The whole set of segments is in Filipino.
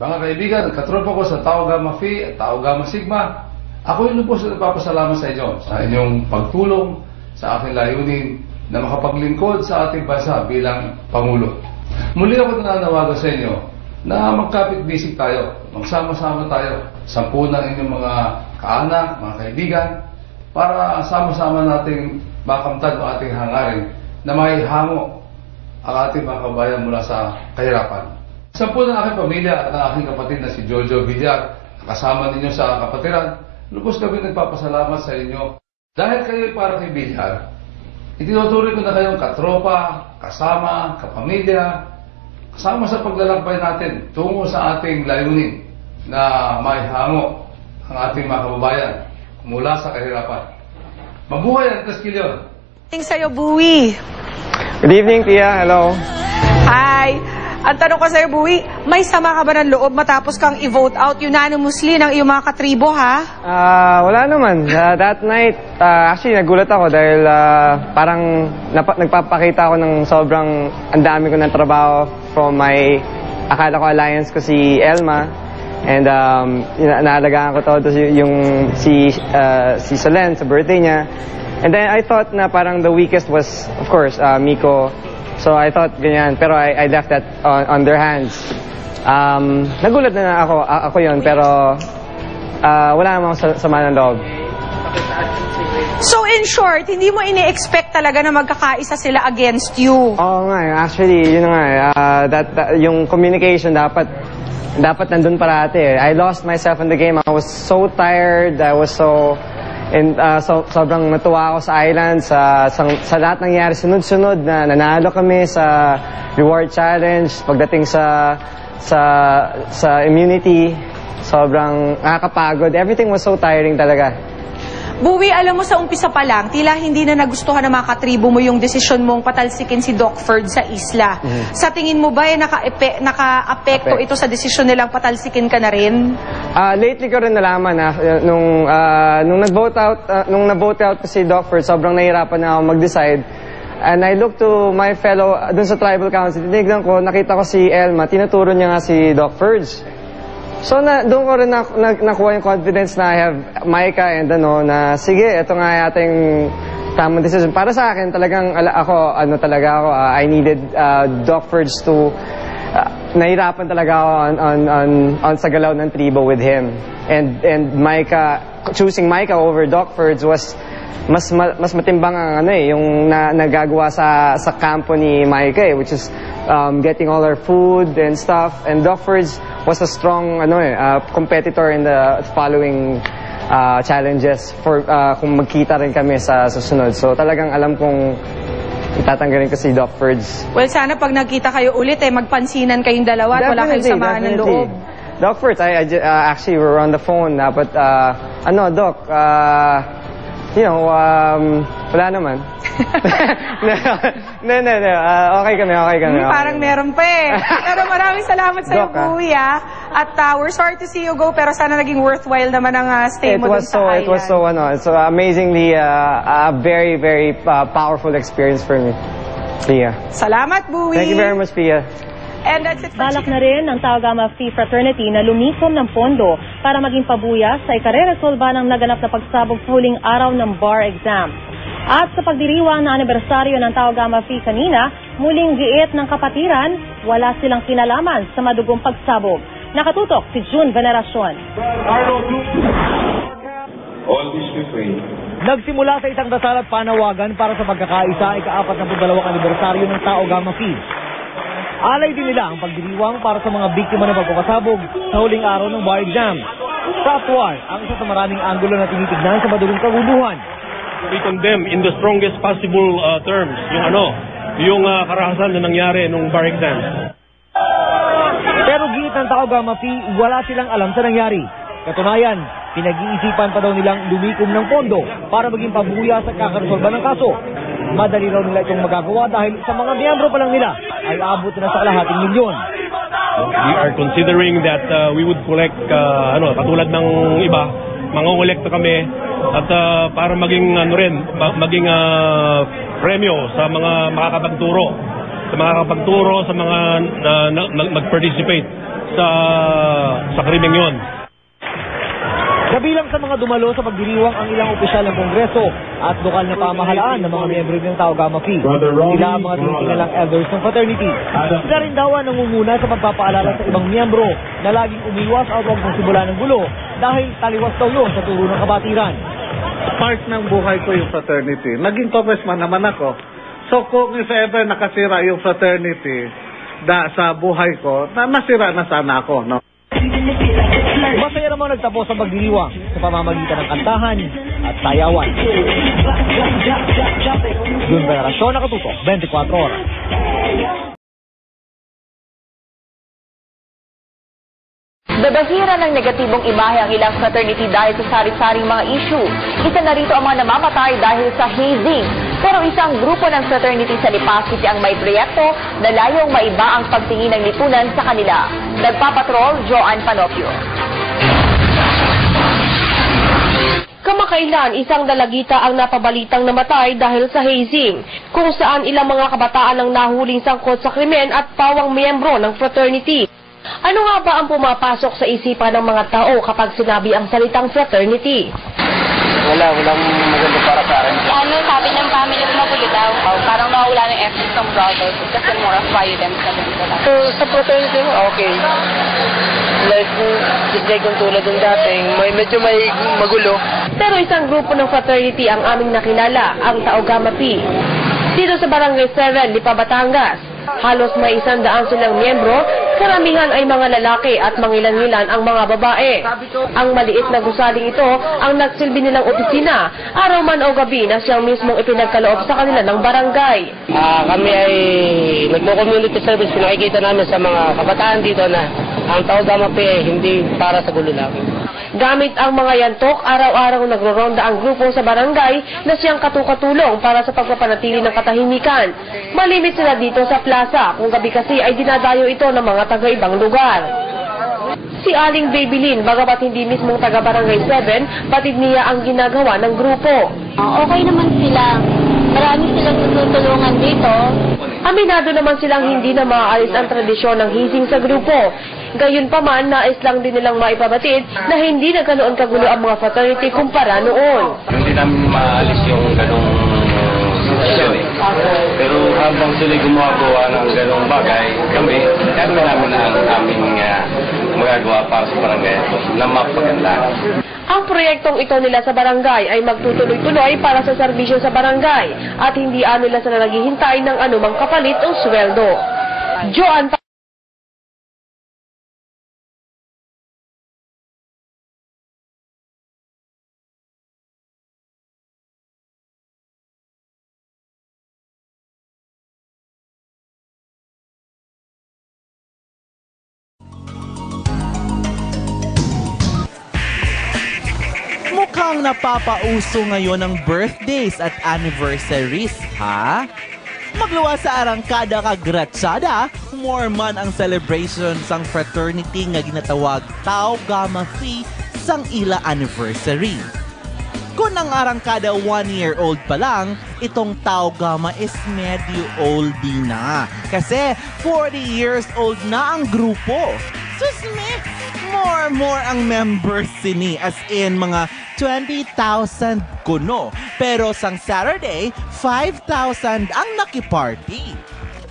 Mga kaibigan, katropa ko sa Tau Gamma Phi at Tau Gamma Sigma, ako yung lubos na nagpapasalamat sa inyo sa inyong pagtulong sa aking layunin na makapaglingkod sa ating bansa bilang Pangulo. Muli ako nananawagan sa inyo na magkapit-bisig tayo, magsama-sama tayo, 10 ng inyong mga kaanak, mga kaibigan, para sama-sama nating makamtan ang ating hangarin na maihango ang ating mga kabayan mula sa kahirapan. 10 ng aking pamilya at ang aking kapatid na si Jojo Villar, kasama ninyo sa kapatiran, lubos kami nagpapasalamat sa inyo. Dahil kayo para kay Villar, itinutuloy ko na kayong katropa, kasama, kapamilya, kasama sa paglalakbay natin tungo sa ating layunin na maihango ang ating mga kababayan mula sa kahirapan. Mabuhay ang Castillon! Sa'yo, Buwi. Good evening, Pia. Hello. Hi. Ang tanong ko sa'yo, Buwi, may sama ka ba ng loob matapos kang i-vote out unanimously ng iyong mga katribo, ha? Wala naman. That night, actually, nagulat ako dahil parang nagpapakita ako ng sobrang ang dami ko ng trabaho from my, akala ko alliance ko si Elma. And naalagaan ko todo si Solen sa birthday niya. And then I thought na parang the weakest was, of course, Miko. So I thought ganyan, pero I left that on their hands. Nagulat na ako yun, pero wala namang sama ng loob. So in short, hindi mo ini-expect talaga na magkakaisa sila against you? Oo nga, actually, yun nga, yung communication dapat nandun parati. I lost myself in the game. I was so tired, I was so... And sobrang natuwa ako sa island, sa lahat nangyari sunod-sunod na nanalo kami sa reward challenge, pagdating sa immunity, sobrang nakakapagod. Everything was so tiring talaga. Buwi, alam mo sa umpisa pa lang, tila hindi na nagustuhan ng mga katribo mo yung desisyon mong patalsikin si Doc Ferd sa isla. Sa tingin mo ba, naka-apekto ito sa desisyon nilang patalsikin ka na rin? Lately ko rin nalaman na nung na-vote out si Doc Ferd, sobrang nahihirapan na ako mag-decide. And I look to my fellow, dun sa tribal council, tinignan ko, nakita ko si Elma, tinuturo niya nga si Doc Ferd. So doon ko rin nakuha yung confidence na I have Micah and na sige, ito nga yata yung tamang decision. Para sa akin, talagang I needed Doc Ferds to, nahirapan talaga ako on sa galaw ng tribo with him. And Micah, choosing Micah over Doc Ferds was mas matimbang ang yung nagagawa sa kampo ni Micah, which is getting all our food and stuff. And Doc Ferds was a strong competitor in the following challenges for kung magkita rin kami sa susunod. So talagang alam kong itatanggalin ko si Doc Ferds. Well, sana pag nagkita kayo ulit magpansinan kayong dalawa at wala kayong samaan ng loob. Doc Ferds, actually we were on the phone but Doc, wala naman. No. Okay kami. Parang meron pa Pero maraming salamat sa iyo, Buwi, At we're sorry to see you go, pero sana naging worthwhile naman ang stay mo dun sa island. It was so amazingly a very, very powerful experience for me, Pia. Salamat, Buwi. Thank you very much, Pia. And that's it for Balak na rin ng Tau Gamma Phi Fraternity na lumikom ng pondo para maging pabuya sa ikareresolba ng naganap na pagsabog sa huling araw ng bar exam. At sa pagdiriwang na anibersaryo ng Tau Gamma Phi kanina, muling giit ng kapatiran, wala silang kinalaman sa madugong pagsabog. Nakatutok si June Veneracion. Nagsimula sa isang dasal at panawagan para sa pagkakaisa ika-42 anibersaryo ng Tau Gamma Phi. Alay din nila ang pagdiriwang para sa mga biktima ng pagkakasabog sa huling araw ng bar exam. Stop war ang isa sa maraming anggulo na tinitignan sa madugong kaguluhan. We condemn in the strongest possible terms yung karahasan na nangyari nung bar exam. Pero giit ng Tau Gamma Phi, wala silang alam sa nangyari. Katunayan, pinag-iisipan pa daw nilang lumikom ng pondo para maging pabuya sa kakaresolba ng kaso. Madali raw nila itong magagawa dahil sa mga miyembro pa lang nila ay abot na sa kalahating milyon. We are considering that we would collect, katulad ng iba, mangongolekta kami at para maging maging premyo sa mga makakapagturo sa mga kapagturo, sa mga nag-participate sa krimeng yon. Kabilang sa mga dumalo sa pagdiriwang ang ilang opisyal ng Kongreso at lokal na pamahalaan ng mga miyembro ng Tau Gamma Phi. Sila ang mga tinitinalang elders ng fraternity. Sila rin daw ang nangunguna sa pagpapaalala sa ibang miyembro na laging umiwas at huwag magsimula ng gulo dahil taliwas daw yun sa turo ng kabatiran. Part ng buhay ko yung fraternity. Naging congressman naman ako. So kung if ever nakasira yung fraternity sa buhay ko, nasira na sana ako, no? Masaya namang nagtapos sa pagdiriwang sa pamamagitan ng kantahan at sayawan. June Venerasyon, Nakatutok, 24 Oras. Bebahira ng negatibong imahe ang ilang fraternity dahil sa sari-saring mga issue. Isa na rito ang mga namamatay dahil sa hazing. Pero isang grupo ng fraternity sa Lipa City ang may proyekto na layong maiba ang pagtingin ng lipunan sa kanila. Nagpapatrol, Joanne Panopio. Kamakailan, isang dalagita ang napabalitang namatay dahil sa hazing, kung saan ilang mga kabataan ang nahuling sangkot sa krimen at pawang miyembro ng fraternity. Ano nga ba ang pumapasok sa isipan ng mga tao kapag sinabi ang salitang fraternity? Walang maganda para sa akin. Sabi ng family ko magulo daw. Parang nawawala ng essence ng brotherhood kasi more of violence na dito lang. Sa fraternity mo, okay. Like, kung tulad ng dating, medyo may magulo. Pero isang grupo ng fraternity ang aming nakilala, ang Tau Gamma Phi. Dito sa Barangay 7, Lipa, Batangas. Halos may 100 silang miyembro, karamihan ay mga lalaki at mangilan-ngilan ang mga babae. Ang maliit na gusaling ito ang nagsilbi nilang opisina, araw man o gabi na siyang mismong ipinagkaloob sa kanila ng barangay. Kami ay nagmo-community service, pinakikita namin sa mga kabataan dito na ang Tau Gamma Phi ay hindi para sa gulo lang. Gamit ang mga yantok, araw-araw nagro-ronda ang grupo sa barangay na siyang katukatulong para sa pagpapanatili ng katahimikan. Malimit sila dito sa plaza, kung gabi kasi ay dinadayo ito ng mga taga-ibang lugar. Si Aling Babylin, bagamat hindi mismong taga-barangay 7, batid niya ang ginagawa ng grupo. Okay naman sila. Marami silang tutulungan dito. Aminado naman silang hindi na maaalis ang tradisyon ng hazing sa grupo. Gayunpaman, nais lang din nilang maipabatid na hindi nagkanoon kagulo ang mga fraternity kumpara noon. Hindi namin maalis yung ganong sitwasyon eh. Pero habang sila gumagawa ng ganong bagay, kami namin ang aming magagawa para sa barangay na mapaganda. Ang proyektong ito nila sa barangay ay magtutuloy-tuloy para sa serbisyo sa barangay at hindi nila sila naghihintay ng anumang kapalit o sweldo. Joanne Mukhang napapauso ngayon ang birthdays at anniversaries, ha? Magluwa sa arangkada kagratsada, more man ang celebration sang fraternity nga ginatawag Tau Gamma Phi sang ila anniversary. Kung ang arangkada 1-year-old pa lang, itong Tau Gamma is medyo oldie na. Kasi 40 years old na ang grupo. Susme, more ang members sini, as in mga 20,000 kuno. Pero sang Saturday, 5,000 ang nakiparty.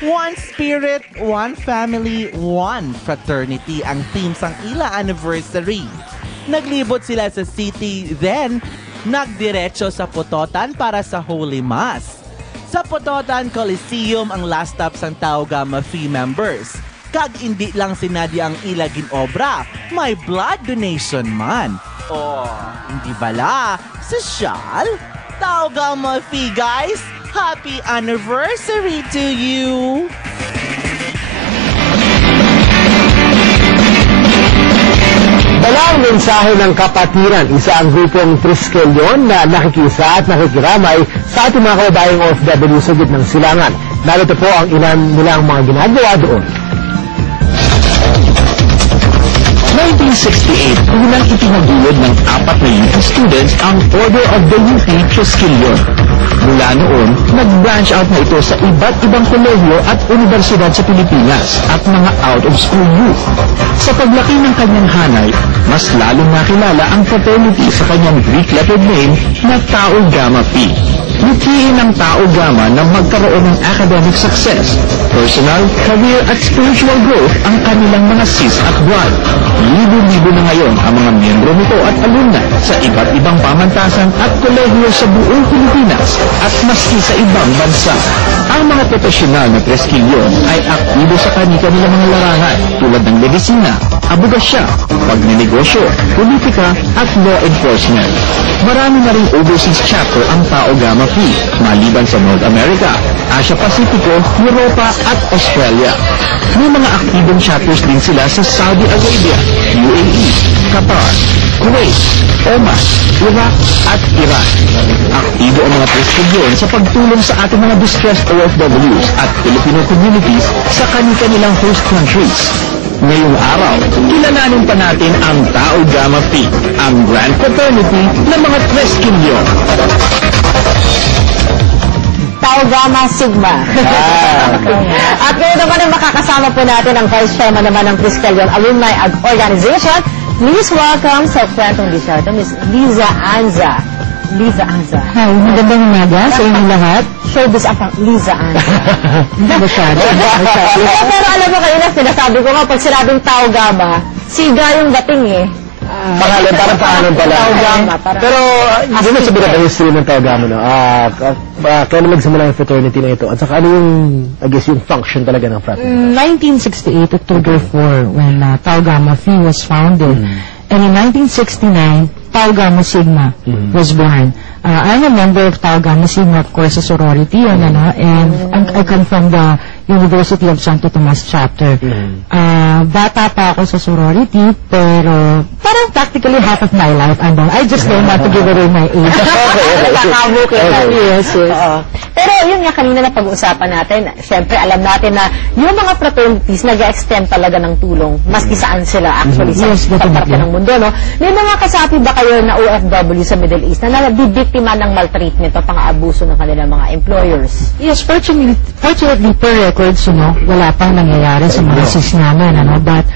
One spirit, one family, one fraternity ang team sang ila anniversary. Naglibot sila sa city, then nagdiretso sa Pototan para sa Holy Mass. Sa Pototan Coliseum ang last stop sang Tau Gamma Phi members. Kag hindi lang sinadya ang ilagin obra, may blood donation man. Oh, hindi bala, sosyal? Tau Gamma Phi guys, happy anniversary to you! Dala ang mensahe ng kapatiran, isa ang grupong Triskelion na nakikisa at nakikiramay sa ating mga kababayang OFW sa gitnang silangan. Narito po ang ilan nilang mga ginagawa doon. 1968, unang itinaguyod ng 4 na UP students ang Order of the UP Triskelion. Mula noon, nag-branch out na ito sa iba't ibang kolehiyo at universidad sa Pilipinas at mga out-of-school youth. Sa paglaki ng kanyang hanay, mas lalong nakilala ang fraternity sa kanyang Greek lettered name na Tau Gamma Phi. Mithiin ng Tau Gamma na magkaroon ng academic success, personal, career at spiritual growth ang kanilang mga sis at bride. Libo-libo na ngayon ang mga miyembro nito at alumni sa iba't ibang pamantasan at kolehiyo sa buong Pilipinas at maski sa ibang bansa. Ang mga profesional na Treskilyon ay aktibo sa kanilang mga larangan tulad ng medisina, abogasya, pagnenegosyo, politika at law enforcement. Marami na rin overseas chapter ang Tau Gamma Phi, maliban sa North America, Asia Pacifico, Europa at Australia. May mga aktibong chapters din sila sa Saudi Arabia, UAE, Qatar, Kuwait, Oman, Iraq at Iran. Aktibo ang mga Treskilyon sa pagtulong sa ating mga distressed OFWs at Filipino communities sa kanilang host countries. Ngayong araw, kilalanin pa natin ang Tau Gamma Phi, ang grand fraternity ng mga Treskilyon. Tau Gamma Sigma. At ngayon naman ay makakasama po natin ang Vice Chairman naman ng Treskilyon Alumni Organization. Please welcome sa Kwentong Disyerto, Ms. Liza Anza. Liza Anza. Hi, magandang umaga sa inyong lahat. Showbiz ako, Liza Anza. Masyado. Pero alam mo kayo na, sinasabi ko nga, pag sinabing Tau Gamma, siga yung dating eh. Pangalan, parang pangalan pala. Tau Gamma. Pero, hindi mo sabihin ang history ng Tau Gamma, no? Kaya na nagsimula yung fraternity na ito? At saka ano yung, I guess, yung function talaga ng fraternity? 1968, October 4, when Tau Gamma Phi was founded. And in 1969, Tau Gamma Sigma was born. I'm a member of Tau Gamma Sigma, of course, a sorority, and I come from the University of Santo Tomas chapter. Bata pa ako sa sorority, pero parang practically half of my life. I just don't want to give away my age. Yes. Pero yun nga kanina na pag-uusapan natin, siyempre alam natin na yung mga fraternities nag-extend talaga ng tulong, maski saan sila actually sa parte ng mundo. No? May mga kasapi ba kayo na OFW sa Middle East na nabibiktima ng maltreatment o pang-aabuso ng kanilang mga employers? Yes, fortunately per records, wala pang nangyayari sa mga sis namin. But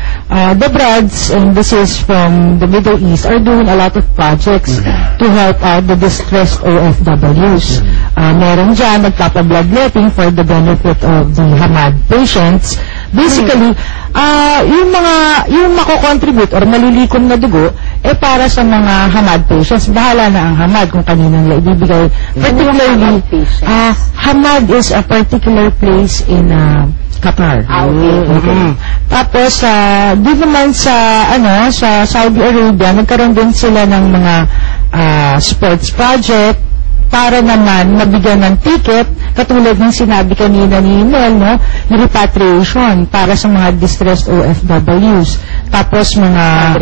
the Brads, and this is from the Middle East, are doing a lot of projects to help out the distressed OFWs. Meron dyan, nagpapa-bloodletting for the benefit of the Hamad patients. Basically, yung mako-contribute or malilikom na dugo, para sa mga Hamad patients. Bahala na ang Hamad kung kaninang ibibigay. Particularly, Hamad is a particular place in Qatar. Tapos, di naman sa Saudi Arabia, nagkaroon din sila ng mga sports project para naman mabigyan ng ticket, katulad ng sinabi kanina ni Mel, yung repatriation para sa mga distressed OFWs. Tapos mga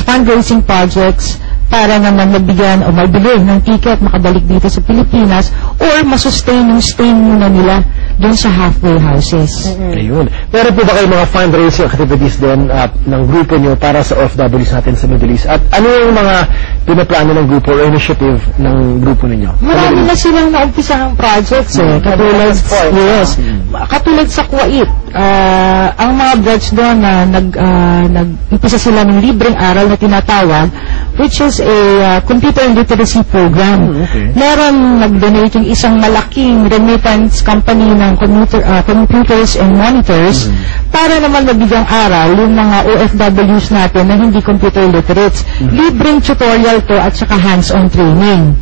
fundraising projects para naman mabigyan o mabili ng ticket, makabalik dito sa Pilipinas, or masustain yung stay muna nila doon sa halfway houses. Ayun. Meron po ba kayo mga fundraising activities din ng grupo nyo para sa OFWs natin sa Middle East? At ano yung mga pinaplano ng grupo or initiative ng grupo ninyo? Marami na silang naumpisang projects katulad sa Kuwait. Ang mga Brads doon na nag-umpisa sila ng libreng aral na tinatawag, which is a computer literacy program. Meron nag-donate yung isang malaking remittance company ng computers and monitors para naman mabigang aral yung mga OFWs natin na hindi computer literates. Libreng tutorial to at saka hands-on training.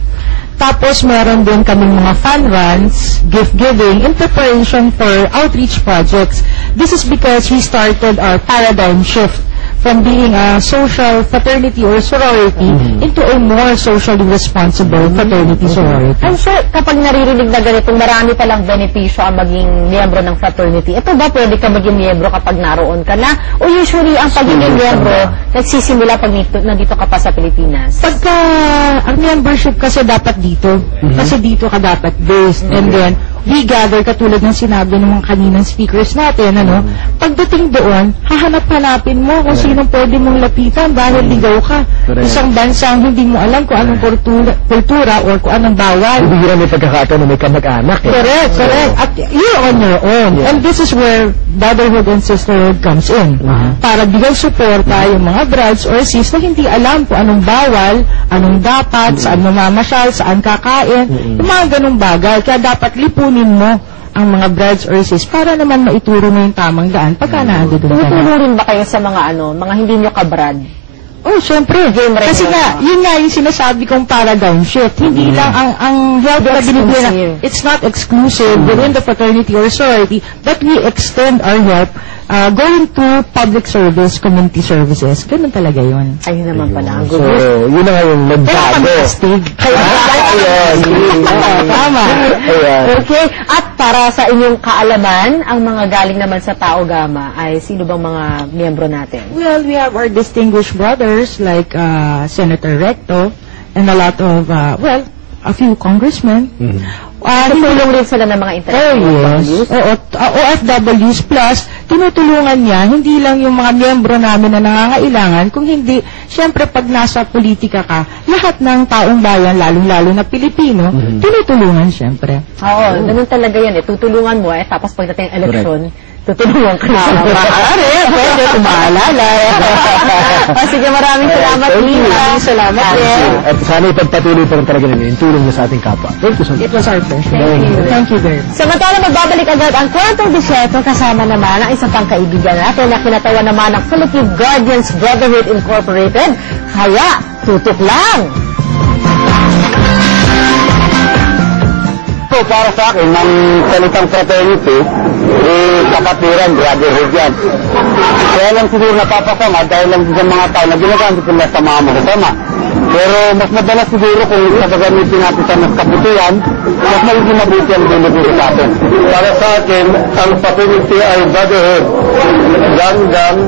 Tapos meron din kaming mga fun runs, gift giving, in preparation for outreach projects. This is because we started our paradigm shift from being a social fraternity or sorority into a more socially responsible fraternity sorority. I'm sure kapag naririnig na ganitong marami palang benepisyo ang maging miyembro ng fraternity. Ito ba pwede ka maging miyembro kapag naroon ka na? O usually ang pagiging miyembro nagsisimula pag nandito ka pa sa Pilipinas? Pagka ang membership kasi dapat dito. Kasi dito ka dapat based. And then regather, katulad ng sinabi ng mga kaninang speakers natin, ano, pagdating doon, hahanap-hanapin mo kung sinong pwede mong lapitan dahil ligaw ka. Isang bansang hindi mo alam kung anong kultura or kung anong bawal. Hindi rin may pagkakataon na may kamag-anak. Correct. At you're on your own. And this is where brotherhood and sisterhood comes in. Para bigyan suporta yung mga brothers or sis na hindi alam kung anong bawal, anong dapat, saan mamamasyal, saan kakain, yung mga ganong bagay. Kaya dapat lipunin mo ang mga brothers or sis para naman maituro mo yung tamang daan pagka naando doon ka na. Tumutulong ba kayo sa mga mga hindi nyo kabrad? Oh, syempre. Kasi nga, yun nga yung sinasabi kong paradigm shift. Hindi lang ang help na binibigyan, it's not exclusive within the fraternity or sorority, but we extend our help going to public service, community services. Ganun talaga yun. Ayun naman pala. So, yun na nga yung nagbago. Tama. Okay. At para sa inyong kaalaman, ang mga galing naman sa Tau Gamma ay sino bang mga miyembro natin? Well, we have our distinguished brothers like Senator Recto and a lot of, a few congressmen. Tumulong rin sila ng mga OFWs. OFWs plus, tinutulungan niya, hindi lang yung mga miyembro namin na nangangailangan, kung hindi, syempre pag nasa politika ka, lahat ng taong bayan, lalong-lalo na Pilipino, tinutulungan syempre. Oo, ganun talaga yan eh. Tutulungan mo tapos pagdating ang eleksyon, tutulungan ka na. Maaari, pwede, kumaalala. Sige, maraming salamat. Maraming salamat din. At sana ipagpatuloy pa rin talaga namin yung tulong niya sa ating kapwa. Thank you so much. It was our pleasure. Thank you very much. Samantala, magbabalik agad ang kwentong disyerto kasama naman ang isang pang kaibigan natin na kinatawan naman ng Philippine Guardians Brotherhood Incorporated. Kaya, tutok lang! So, para sa akin, ng salitang fraternity, kapatiran, brotherhood yan. Kaya lang siguro napapasama dahil lang sa mga tao na ginagamit nila sa mga magkasama. Pero mas madalas siguro kung gagamitin natin sa mas kaputiran, mas magiging mabuti ang binibigay sa atin. Para sa akin, ang fraternity ay brotherhood. Gang-gang,